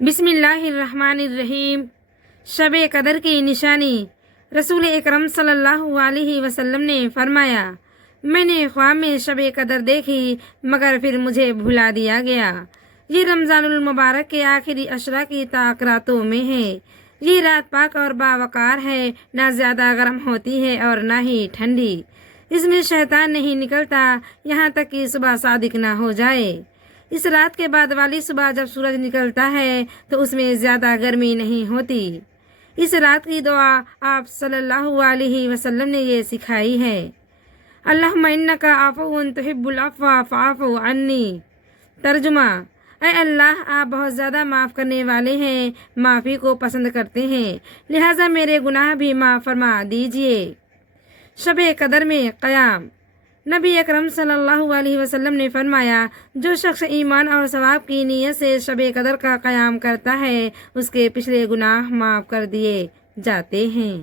بسم اللہ الرحمن الرحیم۔ شب قدر کی نشانی۔ رسول اکرم صلی اللہ علیہ وسلم نے فرمایا، میں نے خواب میں شب قدر دیکھی مگر پھر مجھے بھلا دیا گیا۔ یہ رمضان المبارک کے آخری عشرہ کی طاق راتوں میں ہے۔ یہ رات پاک اور باوقار ہے، نہ زیادہ گرم ہوتی ہے اور نہ ہی ٹھنڈی۔ اس میں شیطان نہیں نکلتا یہاں تک کہ صبح صادق نہ ہو جائے۔ اس رات کے بعد والی صبح جب سورج نکلتا ہے تو اس میں زیادہ گرمی نہیں ہوتی۔ اس رات کی دعا آپ صلی اللہ علیہ وسلم نے یہ سکھائی ہے، اللہم انکا عفو تحب العفو فاعف عنی۔ ترجمہ: اے اللہ، آپ بہت زیادہ معاف کرنے والے ہیں، معافی کو پسند کرتے ہیں، لہٰذا میرے گناہ بھی معاف فرما دیجیے۔ شب قدر میں قیام۔ نبی اکرم صلی اللہ علیہ وسلم نے فرمایا، جو شخص ایمان اور ثواب کی نیت سے شب قدر کا قیام کرتا ہے اس کے پچھلے گناہ معاف کر دیے جاتے ہیں۔